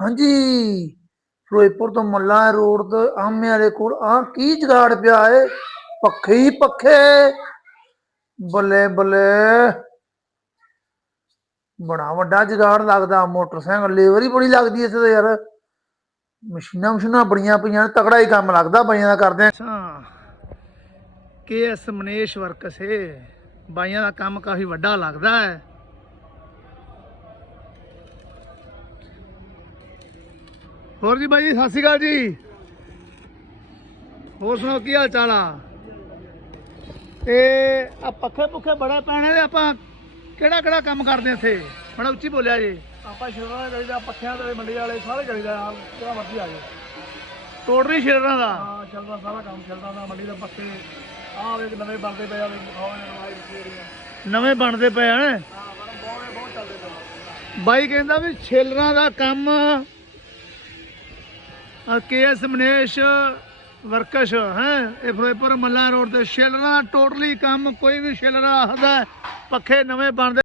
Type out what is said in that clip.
ਹਾਂਜੀ। ਫਿਰੋਜ਼ਪੁਰ ਤੋਂ ਮੱਲਾ ਰੋਡ ਤੇ ਆਮੇ ਵਾਲੇ ਕੋਲ ਆ ਕੀ ਜਗਾੜ ਪਿਆ ਏ? ਪੱਖੇ ਹੀ ਪੱਖੇ। ਬੱਲੇ ਬੱਲੇ। ਬੜਾ ਵੱਡਾ ਜਗਾੜ ਲੱਗਦਾ, ਮੋਟਰਸਾਈਕਲ ਲੇਵਰ ਹੀ ਬੜੀ ਲੱਗਦੀ ਇਸ ਤੇ ਯਾਰ। ਮਸ਼ੀਨਾਂ ਮਸ਼ੀਨਾਂ ਬੜੀਆਂ ਪਈਆਂ ਤਕੜਾ ਹੀ ਕੰਮ ਲੱਗਦਾ, ਬਾਈਆਂ ਦਾ ਕਰਦੇ ਅੱਛਾ। ਕੇ ਐਸ ਮਨੇਸ਼ ਵਰਕਸ ਏ। ਬਾਈਆਂ ਦਾ ਕੰਮ ਕਾਫੀ ਵੱਡਾ ਲੱਗਦਾ ਹੈ ਹੋਰ ਜੀ ਬਾਈ ਜੀ, ਸਤਿ ਸ਼੍ਰੀ ਅਕਾਲ ਜੀ। ਹੋਰ ਸੁਣਾਓ ਕੀ ਹਾਲ ਚਾਲ ਆ? ਤੇ ਆ ਪੱਖੇ ਪੁੱਖੇ ਬੜਾ ਪੈਣੇ ਤੇ ਆਪਾਂ ਕਿਹੜਾ ਕਿਹੜਾ ਕੰਮ ਕਰਦੇ ਇੱਥੇ? ਬੜਾ ਉੱਚੀ ਬੋਲਿਆ ਜੀ। ਆਪਾਂ ਸ਼ਿਰਾਂ ਕਰੀਦਾ ਪੱਖਿਆਂ ਤੇ ਮੰਡੀ ਵਾਲੇ ਸਾਰੇ ਕਰੀਦਾ ਜਿਹੜਾ ਮਰਜ਼ੀ ਆ ਜਾਏ ਟੋਟਰੀ ਸ਼ੇਰਾਂ ਦਾ? ਹਾਂ ਚੱਲਦਾ ਸਾਰਾ ਕੰਮ ਚੱਲਦਾ ਨਾ ਮੰਡੀ ਦੇ ਪੱਖੇ ਆਹ ਵੇਖ ਨਵੇਂ ਬਣਦੇ ਪਏ ਆ ਵੇਖ ਦਿਖਾਓ ਇਹਨਾਂ ਨਵੇਂ ਬਣਦੇ ਪਏ ਹਨ ਹਾਂ ਬਹੁਤ ਬਹੁਤ ਚੱਲਦੇ ਪਏ ਬਾਈ ਕਹਿੰਦਾ ਵੀ ਛੇਲਰਾਂ ਦਾ ਕੰਮ ਕੇ ਐਸ ਮਨੇਸ਼ ਵਰਕਸ਼, ਹੈ? ਇਹ ਫਿਰੋਜ਼ਪੁਰ ਮੱਲਾ ਰੋਡ ਤੇ ਸ਼ੇਲਰਾ ਟੋਟਲੀ ਕੰਮ ਕੋਈ ਵੀ ਛੇਲਰਾ ਹਦਾ ਪੱਖੇ ਨਵੇਂ ਬਣਦੇ